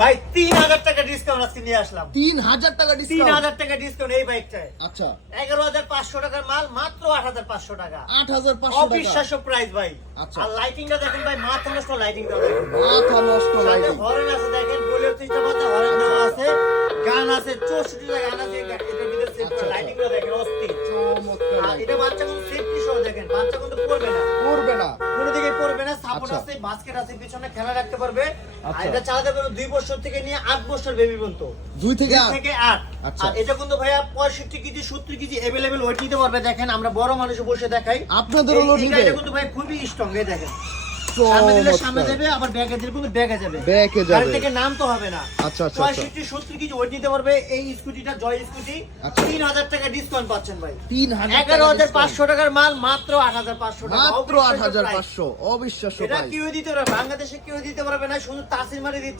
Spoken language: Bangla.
ভাই 3000 টাকা ডিসকাউন্ট আজকে নিয়ে আসলাম। 3000 টাকা ডিসকাউন্ট। 3000 টাকা ডিসকাউন্ট এই বাইকটায়। আচ্ছা 11500 টাকার মাল মাত্র 8500 টাকা। 8500 টাকা। অবিশ্বাস্য প্রাইস ভাই। আচ্ছা। আর লাইটিংটা দেখেন ভাই, মাথা নষ্ট লাইটিংটা দেখেন। মাথা নষ্ট সাথে লাইটিং। হরেন আছে দেখেন, বলে 30টা বাজে হরেন দেওয়া আছে, গান আছে 64টা গান আছে, এটার ভিতরে সেট আচ্ছা, করা লাইটিংটা দেখেন অস্থির। চমৎকার আর এটা বাচ্চা কিন্তু সেফটি সহ দেখেন, বাচ্চা কিন্তু পড়বে না, করবে না। কোনো দিকে পড়বে না, সাপোর্ট আচ্ছা। আছে, বাস্কেট আছে, পিছনে খেলা রাখতে পারবে। আর আচ্ছা। এটা চালাতে পারবে 2 বছর থেকে নিয়ে 8 বছর বেবি পর্যন্ত। 2 থেকে 2 8। থেকে 8। আচ্ছা। আর এটা কিন্তু ভাইয়া 65 কেজি 70 কেজি अवेलेबल ওয়েট নিতে পারবে। দেখেন আমরা বড় মানুষ বসে দেখাই, আপনাদেরও লোড নিবে। এটা কিন্তু ভাই খুবই স্ট্রং। এই দেখেন সামনে দিলে সামনে যাবে, আবার ব্যাগে দিলে কিন্তু ব্যাগে যাবে, ব্যাগে যাবে। গাড়ি থেকে নাম তো হবে না। আচ্ছা, আচ্ছা, 65 70 কেজি ওয়েট নিতে পারবে। এই স্কুটিটা জয় স্কুটি। আচ্ছা। 3000 টাকা ডিসকাউন্ট পাচ্ছেন ভাই। 3000 11500 টাকার মাল মাত্র 8500 টাকা। মাত্র অবিশ্বাস্য price। 8500। অবিশ্বাস্য এটা প্রাইস। কেউ দিতে পারবে, বাংলাদেশে কেউ দিতে পারবে না, শুধু তাসির মারি দিচ্ছে।